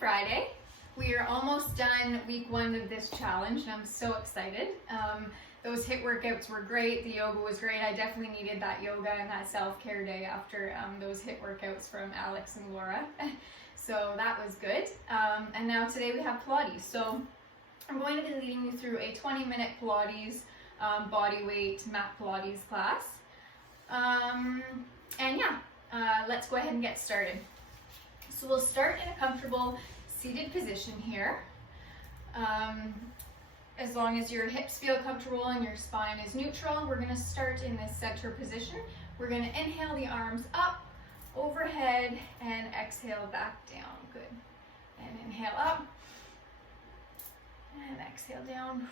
Friday. We are almost done week 1 of this challenge and I'm so excited. Those HIIT workouts were great, the yoga was great. I definitely needed that yoga and that self-care day after those HIIT workouts from Alex and Laura. So that was good. And now today we have Pilates. So I'm going to be leading you through a 20-minute Pilates body weight mat Pilates class. Let's go ahead and get started. So we'll start in a comfortable seated position here. As long as your hips feel comfortable and your spine is neutral, we're going to start in this center position. We're going to inhale the arms up, overhead, and exhale back down. Good. And inhale up, and exhale down.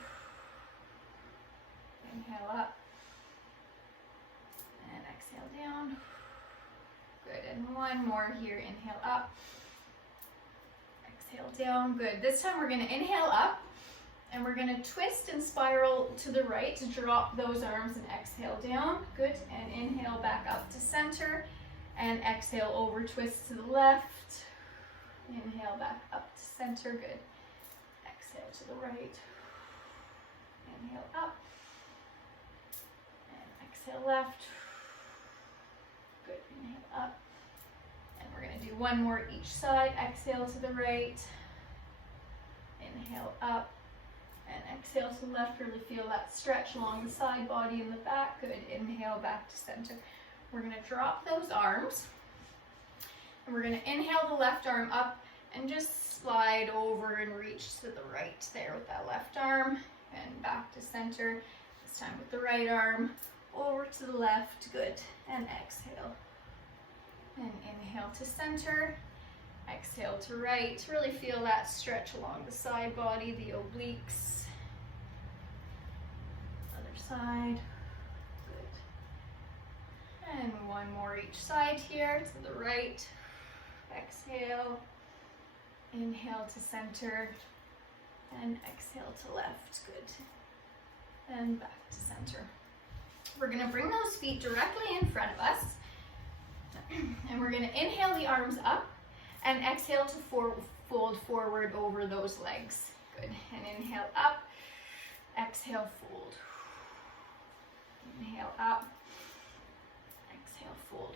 Inhale up, and exhale down. Good, and one more here, inhale up, exhale down, good. This time we're gonna inhale up, and we're gonna twist and spiral to the right to drop those arms and exhale down, good, and inhale back up to center, and exhale over, twist to the left, inhale back up to center, good, exhale to the right, inhale up, and exhale left, good, inhale up, and we're going to do one more each side. Exhale to the right, inhale up, and exhale to the left. Really feel that stretch along the side body and the back. Good, inhale back to center. We're going to drop those arms, and we're going to inhale the left arm up and just slide over and reach to the right there with that left arm, and back to center. This time with the right arm, over to the left, good, and exhale. And inhale to center, exhale to right. Really feel that stretch along the side body, the obliques. Other side, good. And one more each side here, to the right. Exhale, inhale to center, and exhale to left, good. And back to center. We're going to bring those feet directly in front of us, and we're going to inhale the arms up and exhale to fold forward over those legs. Good. And inhale up, exhale, fold. Inhale up, exhale, fold.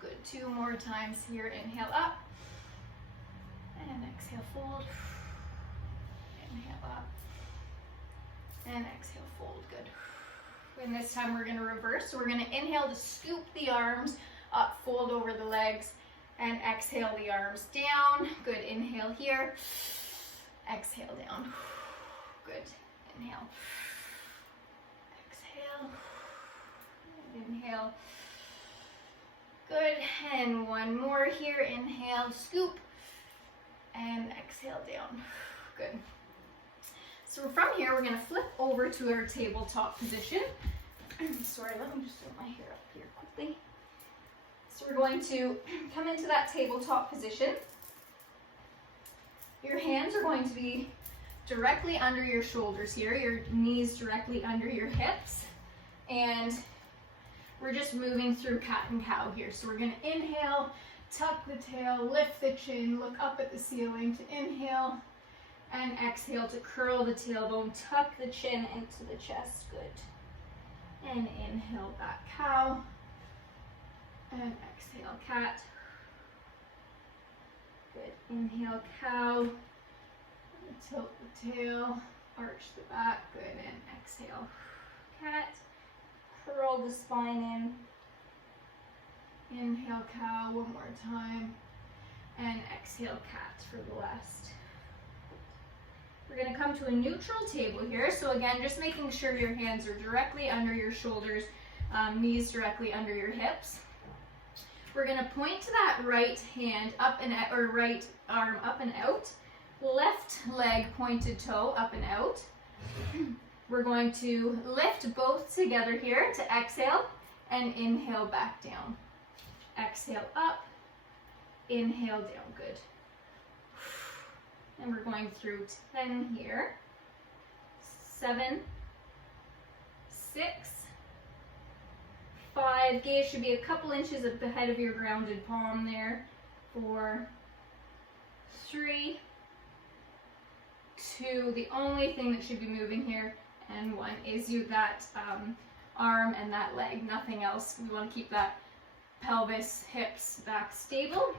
Good. 2 more times here. Inhale up, and exhale, fold. Inhale up, and exhale, fold. Good. And this time we're going to reverse. So we're going to inhale to scoop the arms up, fold over the legs, and exhale the arms down. Good. Inhale here. Exhale down. Good. Inhale. Exhale. Inhale. Good. And one more here. Inhale, scoop, and exhale down. Good. So from here, we're going to flip over to our tabletop position. Sorry, let me just put my hair up here quickly. So we're going to come into that tabletop position. Your hands are going to be directly under your shoulders here, your knees directly under your hips. And we're just moving through cat and cow here. So we're going to inhale, tuck the tail, lift the chin, look up at the ceiling to inhale, and exhale to curl the tailbone, tuck the chin into the chest, good. And inhale, back cow, and exhale, cat. Good, inhale, cow, and tilt the tail, arch the back, good, and exhale, cat. Curl the spine in. Inhale, cow, one more time, and exhale, cat for the last. We're going to come to a neutral table here. So again, just making sure your hands are directly under your shoulders, knees directly under your hips. We're going to point to that right hand up and out, or right arm up and out. Left leg pointed toe up and out. We're going to lift both together here to exhale and inhale back down. Exhale up, inhale down, good. And we're going through 10 here. 7, 6, 5. Gaze should be a couple inches ahead of your grounded palm there. 4, 3, 2, the only thing that should be moving here, and 1 is that arm and that leg, nothing else. We want to keep that pelvis, hips, back stable.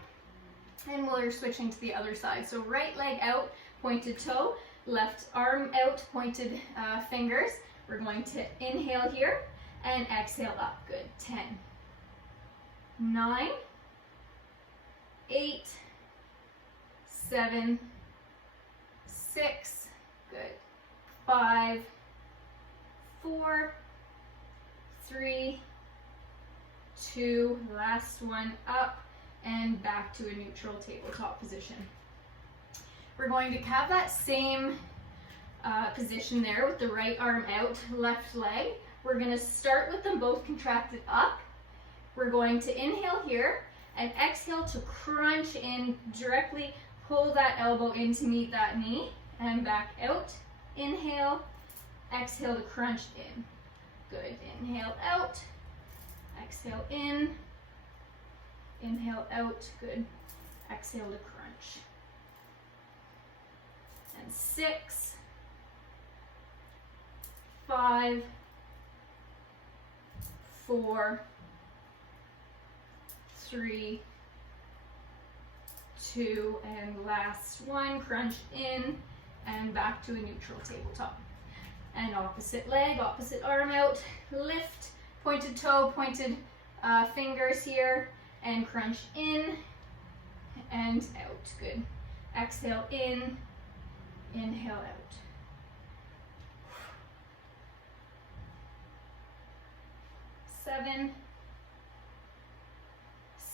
And we're switching to the other side. So right leg out, pointed toe, left arm out, pointed fingers. We're going to inhale here and exhale up. Good. 10, 9, 8, 7, 6, good. 5, 4, 3, 2, last one, up and back to a neutral tabletop position. We're going to have that same position there with the right arm out, left leg. We're going to start with them both contracted up. We're going to inhale here and exhale to crunch in directly, pull that elbow in to meet that knee, and back out. Inhale, exhale to crunch in. Good. Inhale out, exhale in, inhale out. Good. Exhale to crunch. And 6, 5, 4, 3, 2, and last one, crunch in and back to a neutral tabletop. And opposite leg, opposite arm out, lift, pointed toe, pointed fingers here, and crunch in and out. Good. Exhale in, inhale out. 7,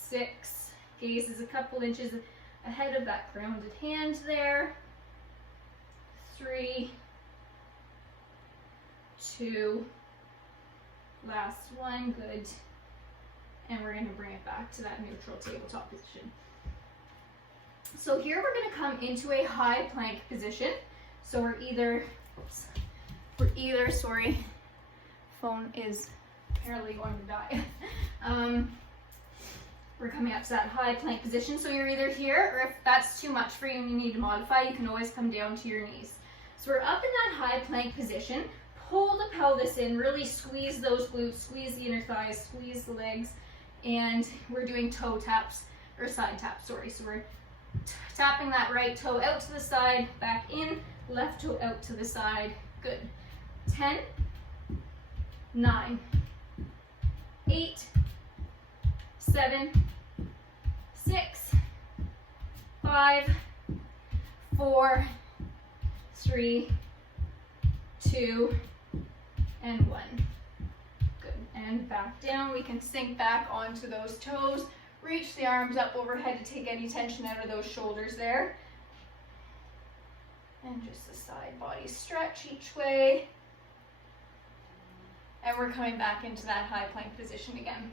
6, gaze is a couple inches ahead of that grounded hand there. 3, 2, last one, good. And we're going to bring it back to that neutral tabletop position. So here we're going to come into a high plank position. So we're either, sorry, phone is apparently going to die. We're coming up to that high plank position. So you're either here, or if that's too much for you and you need to modify, you can always come down to your knees. So we're up in that high plank position. Pull the pelvis in, really squeeze those glutes, squeeze the inner thighs, squeeze the legs, and we're doing toe taps, or side taps, sorry. So we're tapping that right toe out to the side, back in, left toe out to the side, good. 10, 9, 8, 7, 6, 5, 4, 3, 2, and 1. Good. And back down. We can sink back onto those toes. Reach the arms up overhead to take any tension out of those shoulders there. And just a side body stretch each way. And we're coming back into that high plank position again.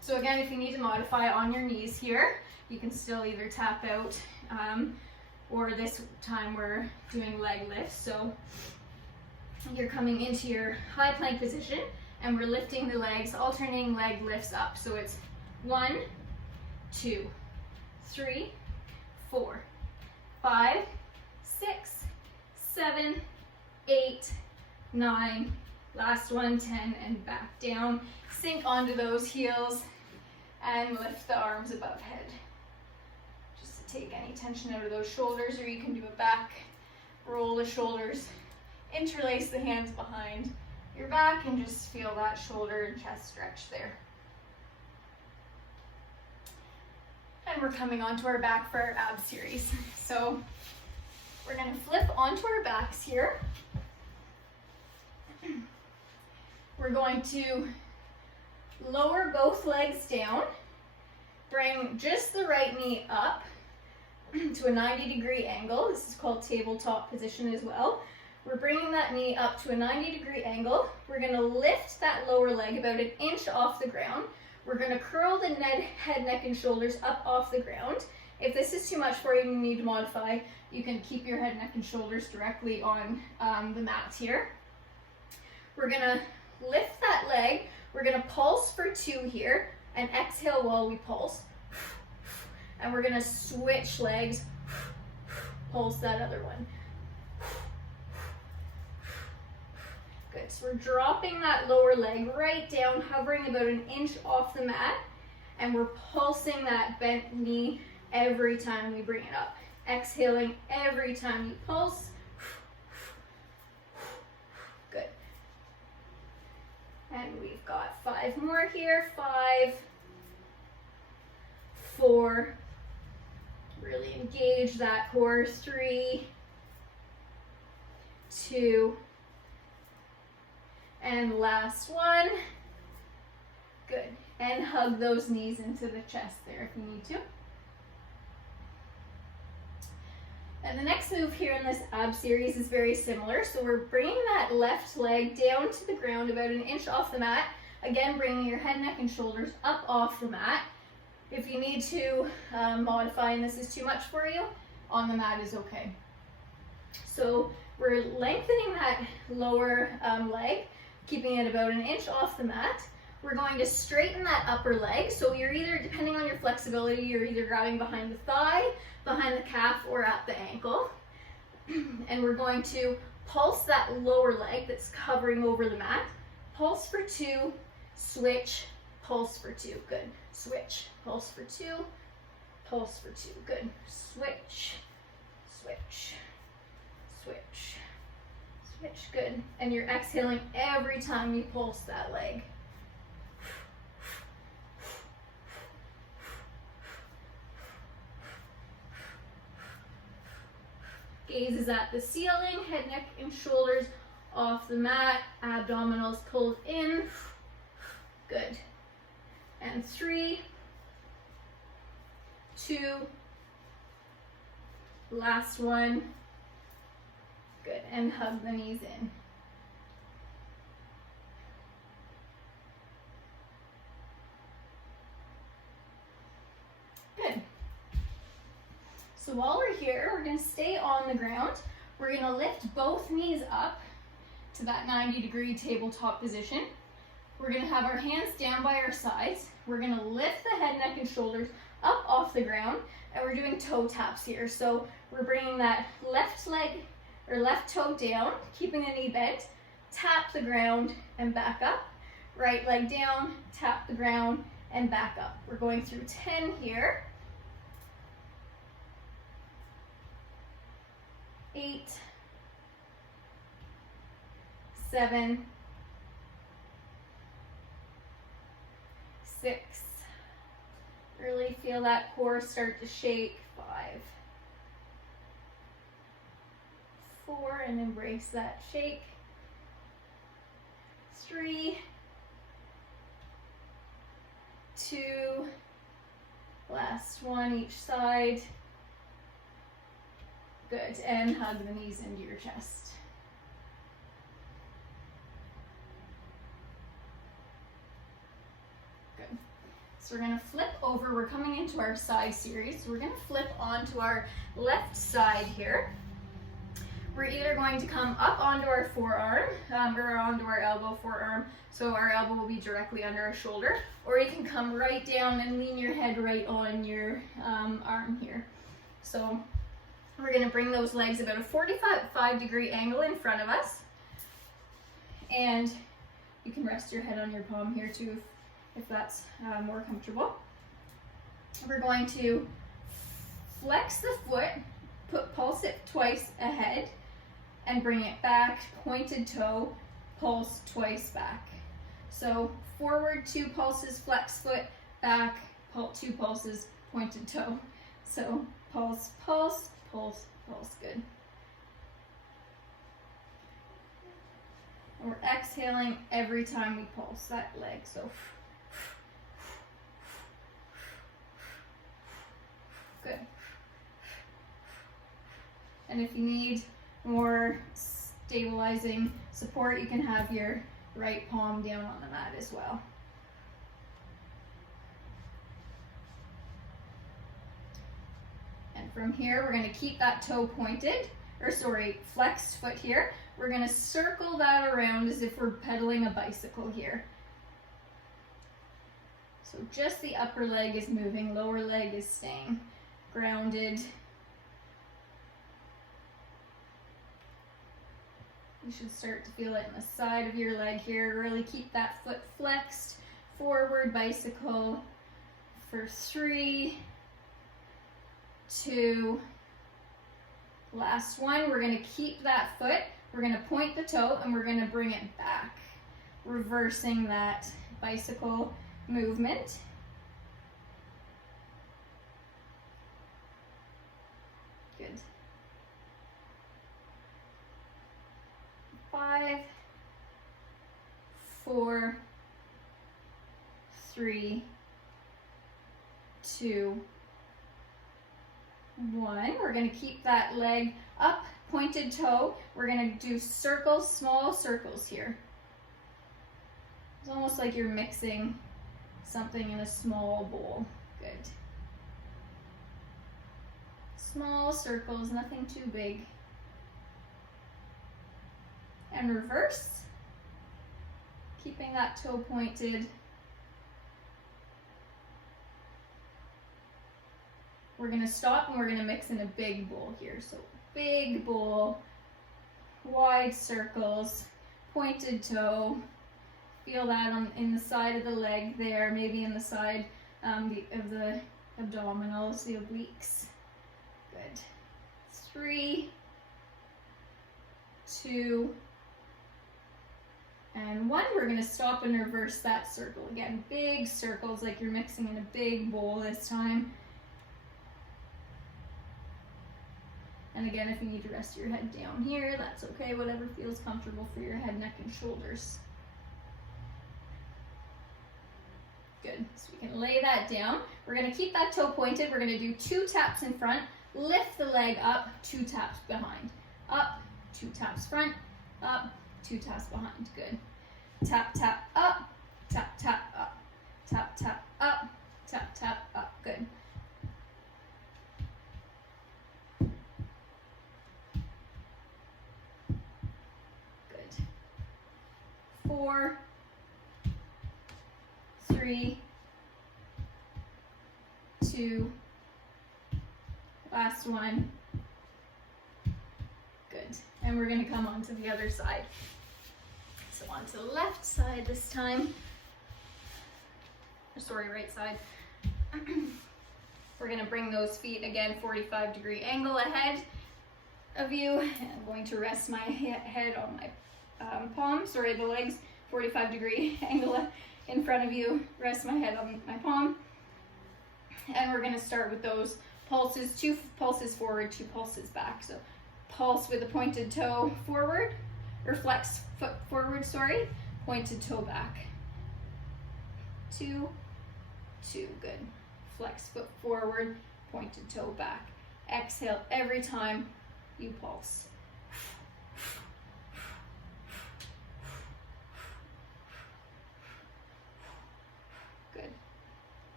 So again, if you need to modify on your knees here, you can still either tap out, or this time we're doing leg lifts. So you're coming into your high plank position and we're lifting the legs, alternating leg lifts up. So it's 1, 2, 3, 4, 5, 6, 7, 8, 9, last one, 10, and back down. Sink onto those heels and lift the arms above head. Just to take any tension out of those shoulders, or you can do it back, roll the shoulders, interlace the hands behind your back, and just feel that shoulder and chest stretch there. And we're coming onto our back for our ab series. So we're going to flip onto our backs here. We're going to lower both legs down, bring just the right knee up to a 90-degree angle. This is called tabletop position as well. We're bringing that knee up to a 90-degree angle. We're going to lift that lower leg about an inch off the ground. We're going to curl the head, neck, and shoulders up off the ground. If this is too much for you and you need to modify, you can keep your head, neck, and shoulders directly on the mat here. We're going to lift that leg. We're going to pulse for 2 here and exhale while we pulse. and we're gonna switch legs, pulse that other one. Good, so we're dropping that lower leg right down, hovering about an inch off the mat, and we're pulsing that bent knee every time we bring it up. Exhaling every time you pulse. Good. And we've got 5 more here. 5, 4. Really engage that core. 3, 2, and last one. Good. And hug those knees into the chest there if you need to. And the next move here in this ab series is very similar. So we're bringing that left leg down to the ground about an inch off the mat. Again, bringing your head, neck, and shoulders up off the mat. If you need to modify and this is too much for you, on the mat is okay. So we're lengthening that lower leg, keeping it about an inch off the mat. We're going to straighten that upper leg. So you're either, depending on your flexibility, you're either grabbing behind the thigh, behind the calf, or at the ankle. And we're going to pulse that lower leg that's covering over the mat. Pulse for 2, switch, pulse for 2. Good. Switch, pulse for 2, pulse for 2. Good. Switch, switch, switch, switch. Good. And you're exhaling every time you pulse that leg. Gaze is at the ceiling, head, neck, and shoulders off the mat, abdominals pulled in. Good. And 3, 2, last one. Good. And hug the knees in. Good. So while we're here, we're going to stay on the ground. We're going to lift both knees up to that 90-degree tabletop position. We're going to have our hands down by our sides. We're going to lift the head, neck, and shoulders up off the ground, and we're doing toe taps here. So we're bringing that left leg or left toe down, keeping the knee bent, tap the ground and back up. Right leg down, tap the ground and back up. We're going through 10 here. 8, 7, 6. Really feel that core start to shake. 5, 4, and embrace that shake. 3, 2, last one each side. Good, and hug the knees into your chest. Good. So we're gonna flip over, we're coming into our side series. So we're gonna flip onto our left side here. We're either going to come up onto our forearm or onto our elbow, forearm, so our elbow will be directly under our shoulder, or you can come right down and lean your head right on your arm here. So we're going to bring those legs about a 45-degree angle in front of us, and you can rest your head on your palm here too if that's more comfortable. We're going to flex the foot, pulse it twice ahead, and bring it back, pointed toe, pulse twice back. So forward 2 pulses, flex foot, back, 2 pulses, pointed toe. So pulse, pulse, pulse, pulse. Good. And we're exhaling every time we pulse that leg. So good. And if you need more stabilizing support, you can have your right palm down on the mat as well. And from here, we're going to keep that toe pointed, flexed foot here. We're going to circle that around as if we're pedaling a bicycle here. So just the upper leg is moving, lower leg is staying grounded. You should start to feel it in the side of your leg here. Really keep that foot flexed. Forward bicycle for 3, 2, last one. We're going to keep that foot. We're going to point the toe and we're going to bring it back, reversing that bicycle movement. Good. 5, 4, 3, 2, 1. We're going to keep that leg up, pointed toe. We're going to do circles, small circles here. It's almost like you're mixing something in a small bowl. Good. Small circles, nothing too big. And reverse. Keeping that toe pointed. We're going to stop and we're going to mix in a big bowl here. So big bowl, wide circles, pointed toe. Feel that in the side of the leg there, maybe in the side of the abdominals, the obliques. Good. 3, 2, and 1. We're going to stop and reverse that circle. Again, big circles like you're mixing in a big bowl this time. And again, if you need to rest your head down here, that's okay, whatever feels comfortable for your head, neck, and shoulders. Good, so we can lay that down. We're gonna keep that toe pointed. We're gonna do 2 taps in front, lift the leg up, 2 taps behind. Up, 2 taps front, up, 2 taps behind, good. Tap, tap, up, tap, tap, up, tap, tap, up, tap, tap, up, good. Good. 4, 3, 2, last one. Good. And we're going to come onto the other side. So onto the left side this time. Sorry, right side. We're going to bring those feet again 45-degree angle ahead of you. And I'm going to rest my head on my palm. Sorry, the legs 45-degree angle in front of you. Rest my head on my palm. And we're going to start with those pulses, 2 pulses forward, 2 pulses back. So pulse with a pointed toe forward, or flex foot forward, sorry, pointed toe back. 2, 2, good. Flex foot forward, pointed toe back. Exhale every time you pulse. Good.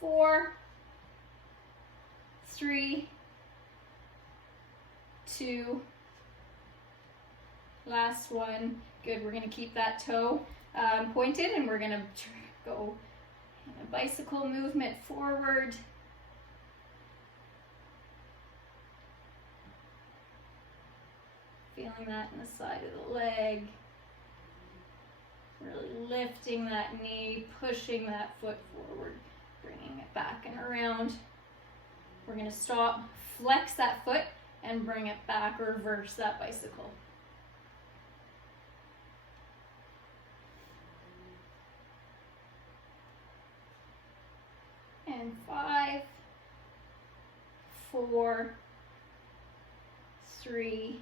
4, 3, 2, last one. Good, we're going to keep that toe pointed and we're going to go in a bicycle movement forward. Feeling that in the side of the leg. Really lifting that knee, pushing that foot forward, bringing it back and around. We're going to stop, flex that foot, and bring it back, reverse that bicycle. And 5, 4, 3,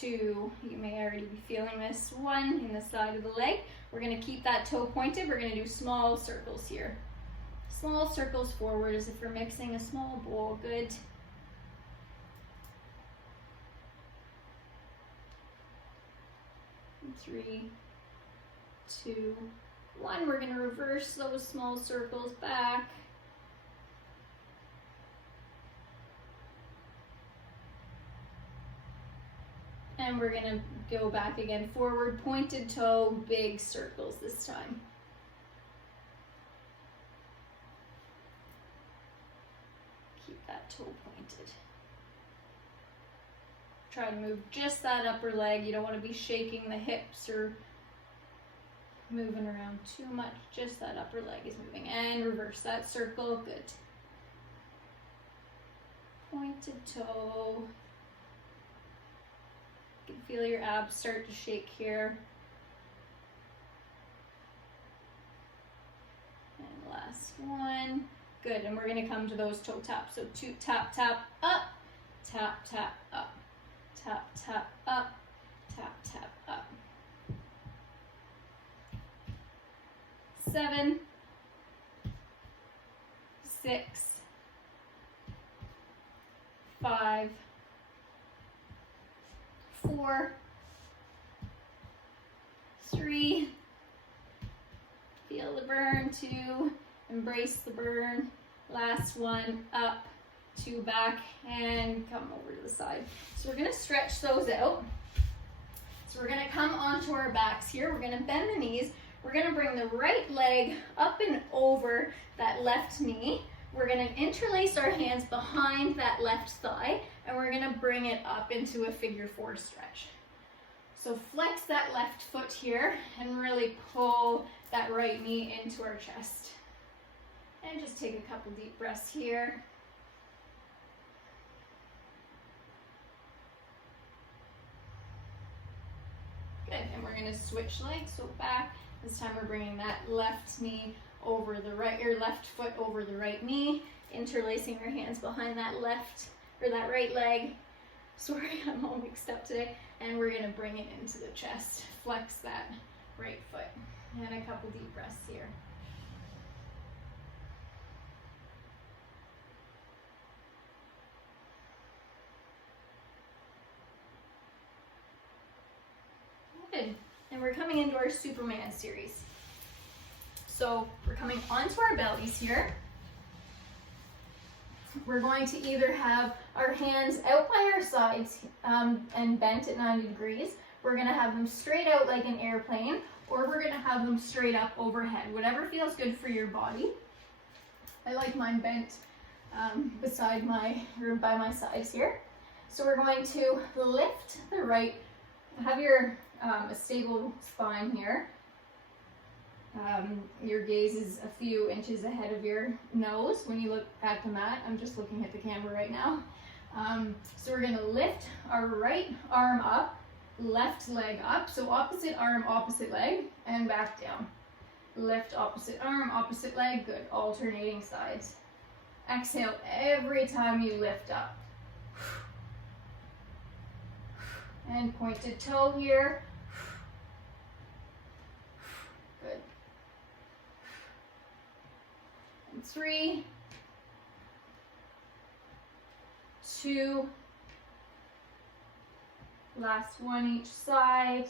2, you may already be feeling this, 1 in the side of the leg. We're going to keep that toe pointed. We're going to do small circles here. Small circles forward as if we're mixing a small bowl. Good. And 3, 2, 1. We're going to reverse those small circles back. And we're gonna go back again, forward, pointed toe, big circles this time. Keep that toe pointed. Try to move just that upper leg. You don't want to be shaking the hips or moving around too much. Just that upper leg is moving. And reverse that circle. Good. Pointed toe. You can feel your abs start to shake here. And last one. Good. And we're going to come to those toe taps. So two, tap, tap, up, tap, tap, up. Tap, tap, up, tap, tap, up. 7, 6, 5, 4, 3, feel the burn, 2, embrace the burn, last one, up, 2 back, and come over to the side. So we're gonna stretch those out. So we're gonna come onto our backs here. We're gonna bend the knees. We're gonna bring the right leg up and over that left knee. We're gonna interlace our hands behind that left thigh, and we're gonna bring it up into a figure 4 stretch. So flex that left foot here and really pull that right knee into our chest. And just take a couple deep breaths here. Good, and we're gonna switch legs, so back. This time we're bringing that left knee over the right, or left foot over the right knee, interlacing our hands behind that left, or that right leg. Sorry, I'm all mixed up today. And we're gonna bring it into the chest. Flex that right foot. And a couple deep breaths here. Good. And we're coming into our Superman series. So we're coming onto our bellies here. We're going to either have our hands out by our sides and bent at 90 degrees. We're going to have them straight out like an airplane, or we're going to have them straight up overhead, whatever feels good for your body. I like mine bent by my sides here. So we're going to lift the right, have your a stable spine here. Your gaze is a few inches ahead of your nose when you look at the mat. I'm just looking at the camera right now. So we're going to lift our right arm up, left leg up. So opposite arm, opposite leg, and back down. Lift opposite arm, opposite leg. Good. Alternating sides. Exhale every time you lift up. And pointed toe here. Good. And 3, 2, last one each side.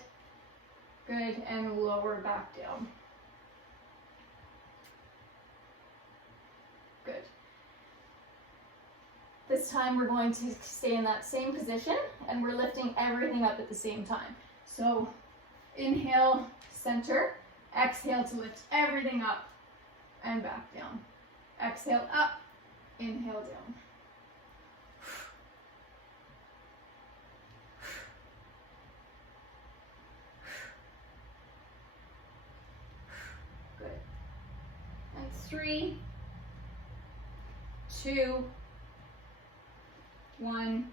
Good, and lower back down. Good. This time we're going to stay in that same position, and we're lifting everything up at the same time. So inhale, center. Exhale to lift everything up and back down. Exhale up, inhale down. Good. And 3, 2, 1,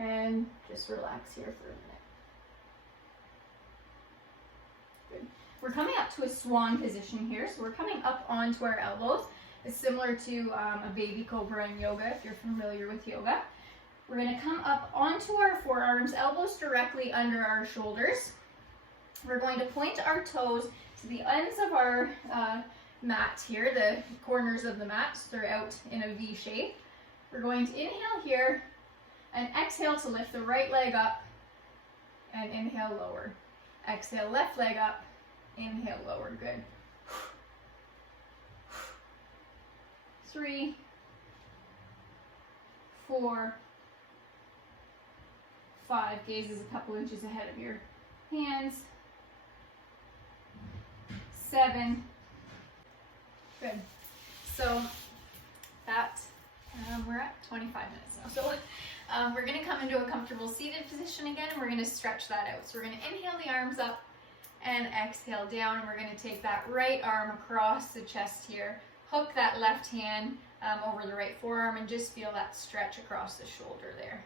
and just relax here for a minute. Good. We're coming up to a swan position here, so we're coming up onto our elbows. It's similar to a baby cobra in yoga, if you're familiar with yoga. We're going to come up onto our forearms, elbows directly under our shoulders. We're going to point our toes to the ends of our mat here, the corners of the mat, so they're out in a V shape. We're going to inhale here and exhale to lift the right leg up and inhale lower. Exhale, left leg up, inhale lower. Good. 3, 4, 5, gaze is a couple inches ahead of your hands. 7, good. So that, we're at 25 minutes now. So we're gonna come into a comfortable seated position again, and we're gonna stretch that out. So we're gonna inhale the arms up and exhale down, and we're gonna take that right arm across the chest here, hook that left hand over the right forearm, and just feel that stretch across the shoulder there,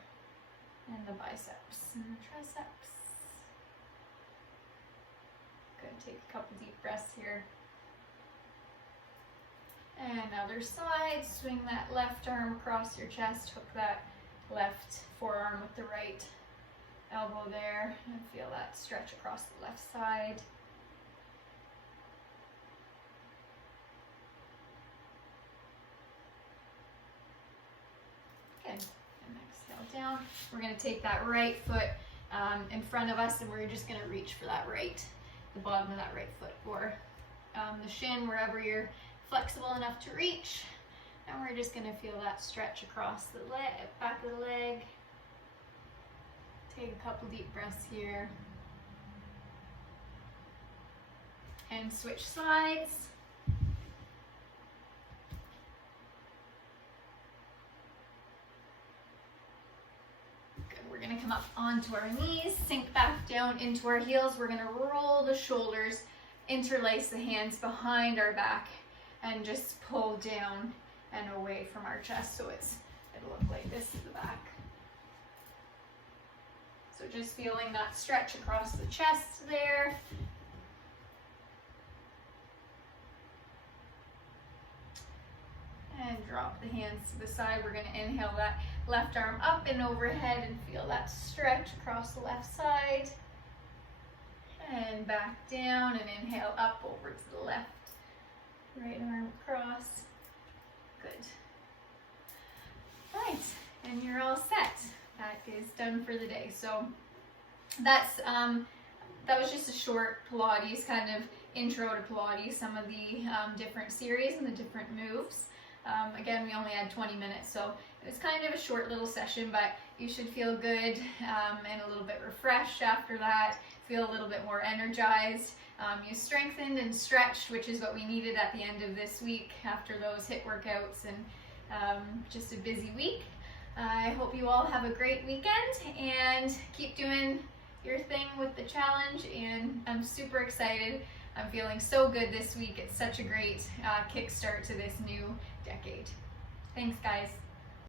and the biceps and the triceps. Good, take a couple deep breaths here. And other side, swing that left arm across your chest, hook that left forearm with the right elbow there, and feel that stretch across the left side. Good, and exhale down. We're gonna take that right foot in front of us, and we're just gonna reach for that the bottom of that right foot, or the shin, wherever you're flexible enough to reach. And we're just gonna feel that stretch across the back of the leg. Take a couple deep breaths here. And switch sides. Good, we're gonna come up onto our knees, sink back down into our heels. We're gonna roll the shoulders, interlace the hands behind our back, and just pull down and away from our chest, so it'll look like this in the back. So just feeling that stretch across the chest there. And drop the hands to the side. We're going to inhale that left arm up and overhead and feel that stretch across the left side. And back down and inhale up over to the left. Right arm across. Good. Right, and you're all set. That is done for the day. So that's that was just a short Pilates, kind of intro to Pilates, some of the different series and the different moves. Again, we only had 20 minutes, so it was kind of a short little session, but you should feel good and a little bit refreshed after that, feel a little bit more energized. You strengthened and stretched, which is what we needed at the end of this week after those HIIT workouts and just a busy week. I hope you all have a great weekend and keep doing your thing with the challenge, and I'm super excited. I'm feeling so good this week. It's such a great kickstart to this new decade. Thanks, guys.